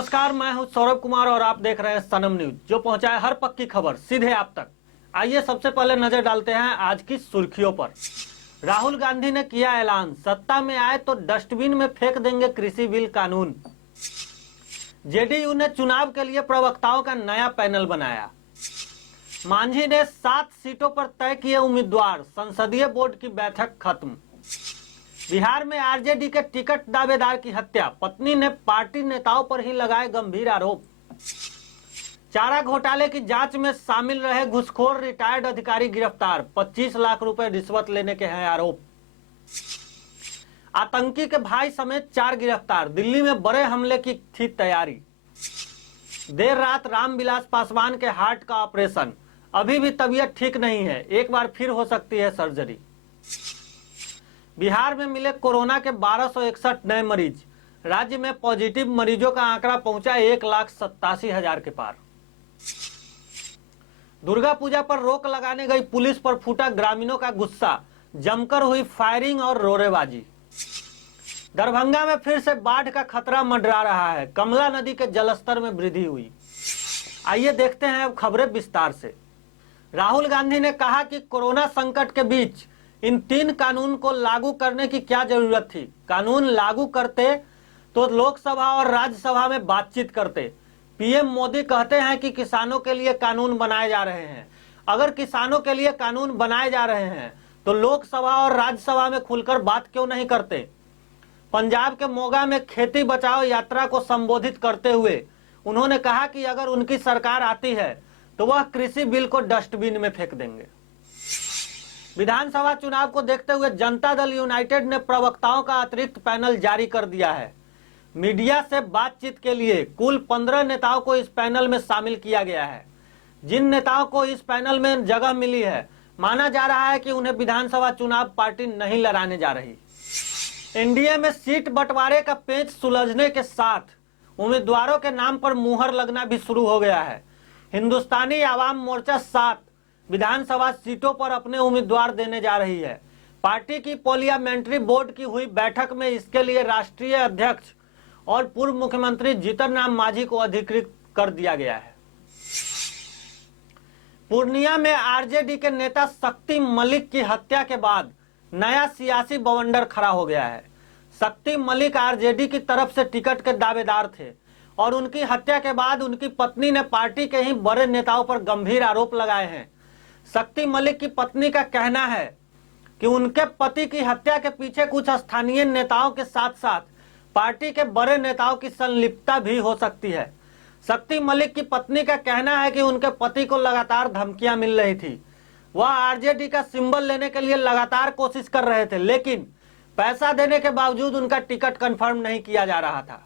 नमस्कार, मैं हूं सौरभ कुमार और आप देख रहे हैं सनम न्यूज, जो पहुंचाए हर पक्की खबर सीधे आप तक। आइए सबसे पहले नजर डालते हैं आज की सुर्खियों पर। राहुल गांधी ने किया ऐलान, सत्ता में आए तो डस्टबिन में फेंक देंगे कृषि बिल कानून। जेडीयू ने चुनाव के लिए प्रवक्ताओं का नया पैनल बनाया। मांझी ने 7 सीटों पर तय किए उम्मीदवार, संसदीय बोर्ड की बैठक खत्म। बिहार में आरजेडी के टिकट दावेदार की हत्या, पत्नी ने पार्टी नेताओं पर ही लगाए गंभीर आरोप। चारा घोटाले की जांच में शामिल रहे घूसखोर रिटायर्ड अधिकारी गिरफ्तार, 25 लाख रुपए रिश्वत लेने के हैं आरोप। आतंकी के भाई समेत 4 गिरफ्तार, दिल्ली में बड़े हमले की थी तैयारी। देर रात रामविलास पासवान के हार्ट का ऑपरेशन, अभी भी तबीयत ठीक नहीं है, एक बार फिर हो सकती है सर्जरी। बिहार में मिले कोरोना के 1261 नए मरीज, राज्य में पॉजिटिव मरीजों का आंकड़ा पहुंचा 1,87,000 के पार। दुर्गा पूजा पर रोक लगाने गई पुलिस पर फूटा ग्रामीणों का गुस्सा, जमकर हुई फायरिंग और रोरेबाजी। दरभंगा में फिर से बाढ़ का खतरा मंडरा रहा है, कमला नदी के जलस्तर में वृद्धि हुई। आइए देखते हैं अब खबरें विस्तार से। राहुल गांधी ने कहा कि कोरोना संकट के बीच इन 3 कानून को लागू करने की क्या जरूरत थी। कानून लागू करते तो लोकसभा और राज्यसभा में बातचीत करते। पीएम मोदी कहते हैं कि किसानों के लिए कानून बनाए जा रहे हैं। अगर किसानों के लिए कानून बनाए जा रहे हैं तो लोकसभा और राज्यसभा में खुलकर बात क्यों नहीं करते। पंजाब के मोगा में खेती बचाओ यात्रा को संबोधित करते हुए उन्होंने कहा कि अगर उनकी सरकार आती है तो वह कृषि बिल को डस्टबिन में फेंक देंगे। विधानसभा चुनाव को देखते हुए जनता दल यूनाइटेड ने प्रवक्ताओं का अतिरिक्त पैनल जारी कर दिया है। मीडिया से बातचीत के लिए कुल 15 नेताओं को इस पैनल में शामिल किया गया है। जिन नेताओं को इस पैनल में जगह मिली है, माना जा रहा है कि उन्हें विधानसभा चुनाव पार्टी नहीं लड़ाने जा रही। एनडीए में सीट बंटवारे का पेच सुलझने के साथ उम्मीदवारों के नाम पर मुहर लगना भी शुरू हो गया है। हिंदुस्तानी आवाम मोर्चा 7 विधानसभा सीटों पर अपने उम्मीदवार देने जा रही है। पार्टी की पार्लियामेंट्री बोर्ड की हुई बैठक में इसके लिए राष्ट्रीय अध्यक्ष और पूर्व मुख्यमंत्री जीतन राम मांझी को अधिकृत कर दिया गया है। पूर्णिया में आरजेडी के नेता शक्ति मलिक की हत्या के बाद नया सियासी बवंडर खड़ा हो गया है। शक्ति मलिक आरजेडी की तरफ से टिकट के दावेदार थे और उनकी हत्या के बाद उनकी पत्नी ने पार्टी के ही बड़े नेताओं पर गंभीर आरोप लगाए हैं। शक्ति मलिक की पत्नी का कहना है कि उनके पति की हत्या के पीछे कुछ स्थानीय नेताओं के साथ साथ पार्टी के बड़े नेताओं की संलिप्तता भी हो सकती है। शक्ति मलिक की पत्नी का कहना है कि उनके पति को लगातार धमकियां मिल रही थी। वह आरजेडी का सिंबल लेने के लिए लगातार कोशिश कर रहे थे, लेकिन पैसा देने के बावजूद उनका टिकट कंफर्म नहीं किया जा रहा था।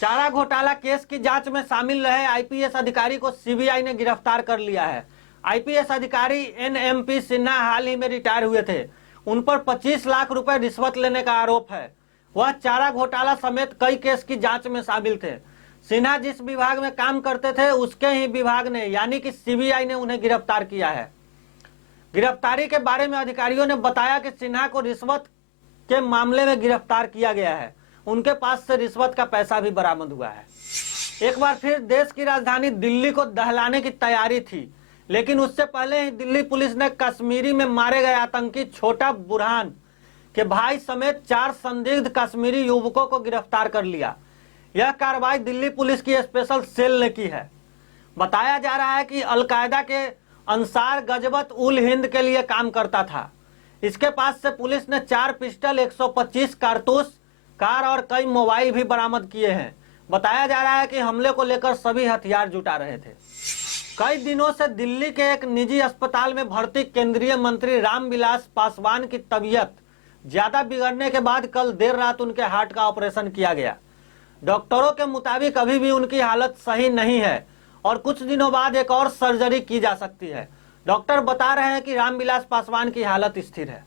चारा घोटाला केस की जांच में शामिल रहे आईपीएस अधिकारी को सीबीआई ने गिरफ्तार कर लिया है। आईपीएस अधिकारी एनएमपी सिन्हा हाल ही में रिटायर हुए थे। उन पर 25 लाख रुपए रिश्वत लेने का आरोप है। वह चारा घोटाला समेत कई केस की जांच में शामिल थे। सिन्हा जिस विभाग में काम करते थे उसके ही विभाग ने यानी कि सीबीआई ने उन्हें गिरफ्तार किया है। गिरफ्तारी के बारे में अधिकारियों ने बताया कि सिन्हा को रिश्वत के मामले में गिरफ्तार किया गया है। उनके पास से रिश्वत का पैसा भी बरामद हुआ है। एक बार फिर देश की राजधानी दिल्ली को दहलाने की तैयारी थी, लेकिन उससे पहले ही दिल्ली पुलिस ने कश्मीरी में मारे गए आतंकी छोटा बुरहान के भाई समेत 4 संदिग्ध कश्मीरी युवकों को गिरफ्तार कर लिया। यह कार्रवाई दिल्ली पुलिस की स्पेशल सेल ने की है। बताया जा रहा है कि अलकायदा के अंसार गजवत उल हिंद के लिए काम करता था। इसके पास से पुलिस ने 4 पिस्टल, 125 कारतूस, कार और कई मोबाइल भी बरामद किए हैं। बताया जा रहा है कि हमले को लेकर सभी हथियार जुटा रहे थे। कई दिनों से दिल्ली के एक निजी अस्पताल में भर्ती केंद्रीय मंत्री रामविलास पासवान की तबीयत ज्यादा बिगड़ने के बाद कल देर रात उनके हार्ट का ऑपरेशन किया गया। डॉक्टरों के मुताबिक अभी भी उनकी हालत सही नहीं है और कुछ दिनों बाद एक और सर्जरी की जा सकती है। डॉक्टर बता रहे हैं कि रामविलास पासवान की हालत स्थिर है।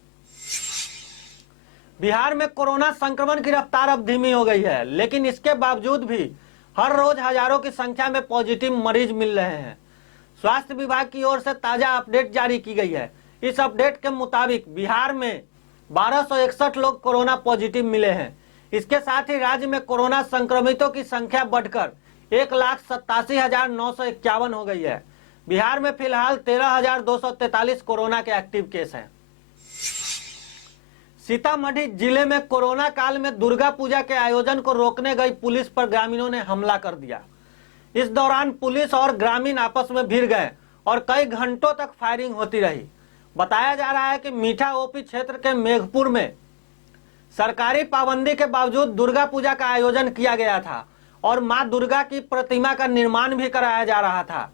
बिहार में कोरोना संक्रमण की रफ्तार अब धीमी हो गई है, लेकिन इसके बावजूद भी हर रोज हजारों की संख्या में पॉजिटिव मरीज मिल रहे हैं। स्वास्थ्य विभाग की ओर से ताजा अपडेट जारी की गई है। इस अपडेट के मुताबिक बिहार में 1261 लोग कोरोना पॉजिटिव मिले हैं। इसके साथ ही राज्य में कोरोना संक्रमितों की संख्या बढ़कर 1,87,951 हो गई है। बिहार में फिलहाल 13,243 कोरोना के एक्टिव केस हैं। सीतामढ़ी जिले में कोरोना काल में दुर्गा पूजा के आयोजन को रोकने गई पुलिस पर ग्रामीणों ने हमला कर दिया। इस दौरान पुलिस और ग्रामीण आपस में भिड़ गए और कई घंटों तक फायरिंग होती रही। बताया जा रहा है कि मीठा ओपी क्षेत्र के मेघपुर में सरकारी पाबंदी के बावजूद दुर्गा पूजा का आयोजन किया गया था और मां दुर्गा की प्रतिमा का निर्माण भी कराया जा रहा था।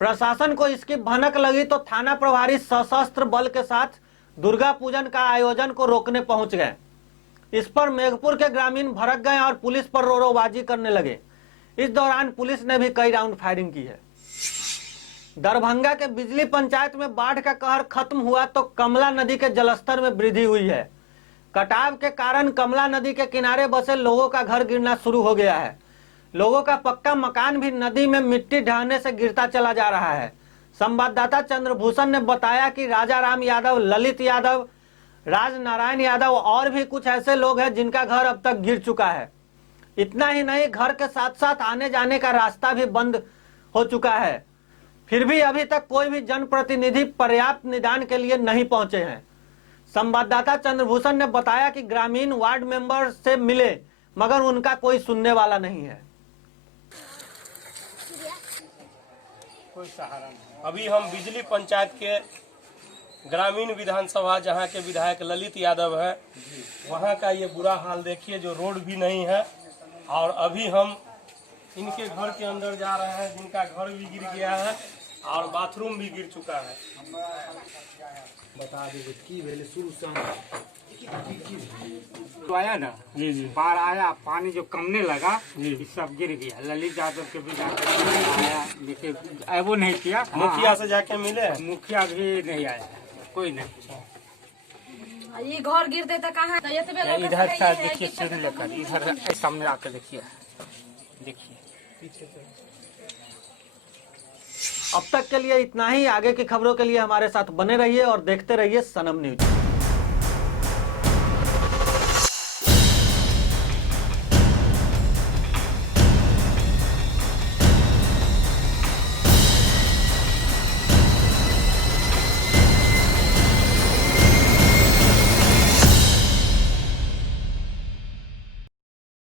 प्रशासन को इसकी भनक लगी तो थाना प्रभारी सशस्त्र बल के साथ दुर्गा पूजन का आयोजन को रोकने पहुंच गए। इस पर मेघपुर के ग्रामीण भड़क गए और पुलिस पर रोरोबाजी करने लगे। इस दौरान पुलिस ने भी कई राउंड फायरिंग की है। दरभंगा के बिजली पंचायत में बाढ़ का कहर खत्म हुआ तो कमला नदी के जलस्तर में वृद्धि हुई है। कटाव के कारण कमला नदी के किनारे बसे लोगों का घर गिरना शुरू हो गया है। लोगों का पक्का मकान भी नदी में मिट्टी ढहने से गिरता चला जा रहा है। संवाददाता चंद्रभूषण ने बताया कि राजा राम यादव, ललित यादव, राज नारायण यादव और भी कुछ ऐसे लोग हैं जिनका घर अब तक गिर चुका है। इतना ही नहीं, घर के साथ साथ आने जाने का रास्ता भी बंद हो चुका है। फिर भी अभी तक कोई भी जनप्रतिनिधि पर्याप्त निदान के लिए नहीं पहुंचे हैं। संवाददाता चंद्रभूषण ने बताया कि ग्रामीण वार्ड मेंबर से मिले मगर उनका कोई सुनने वाला नहीं है। कोई सहारा नहीं। अभी हम बिजली पंचायत के ग्रामीण विधानसभा जहां के विधायक ललित यादव है, वहां का ये बुरा हाल देखिए, जो रोड भी नहीं है। और अभी हम इनके घर के अंदर जा रहे हैं जिनका घर भी गिर गया है और बाथरूम भी गिर चुका है। बता दीजिए की भेले शुरू से तो आया ना जी जी बाढ़ आया, पानी जो कमने लगा जी। ये सब गिर गया। ललित यादव के भी आया, देखिए वो नहीं किया। मुखिया से जाके मिले, मुखिया भी नहीं आया, कोई नहीं। ये घर गिरते तो कहाँ इधर से देखिए सीढ़ी लेकर इधर सामने आकर देखिए अब तक के लिए इतना ही। आगे की खबरों के लिए हमारे साथ बने रहिए और देखते रहिए सनम न्यूज।